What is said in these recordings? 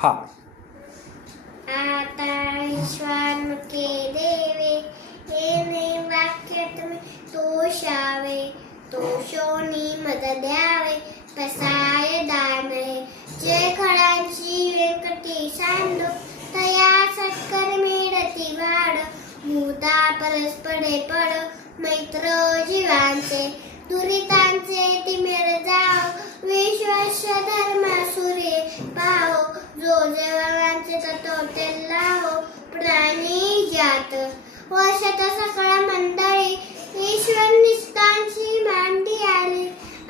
हा. आता विश्वात्मके देवे येणे वाक्य तुम्ही तोषावे तोषोनी मद द्यावे तसाय दानय जे खळांची व्यंकटी सांडो तया सत्कर मिळती वाढ भूता परस्परे पड मैत्र जीवांचे दुरितांचे तिमिर जाओ विश्वश धर्म सूर्य पाहो जो जवांचे तत्व लाहो प्राणी जात वर्षात सकळ मंडळी ईश्वर निष्ठांची मांडी आली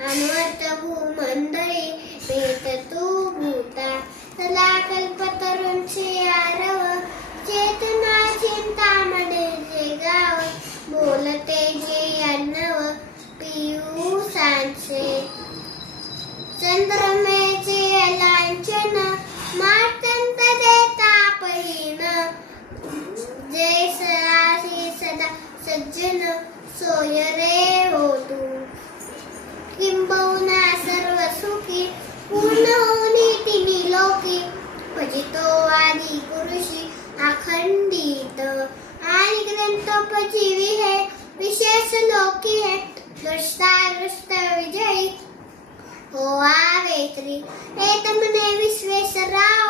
अन्वत भूमंडळी भेट तू भूता चला कल्पतरूंची आरव चेतना चिंतामध्ये जे गाव बोलते जे अन्नव पियुसांचे चंद्रमेचे लांछन मातंत देता पहिन जय सरासी सदा सज्जन सोय रे हो तू किंबहुना सर्व सुखी पूर्ण होनी तिनी लोकी भजितो आदि पुरुषी अखंडित आणि ग्रंथोपजीवी है विशेष लोकी है दृष्टा दृष्ट विजयी हो आवेत्री हे तमने विश्वेश्वराव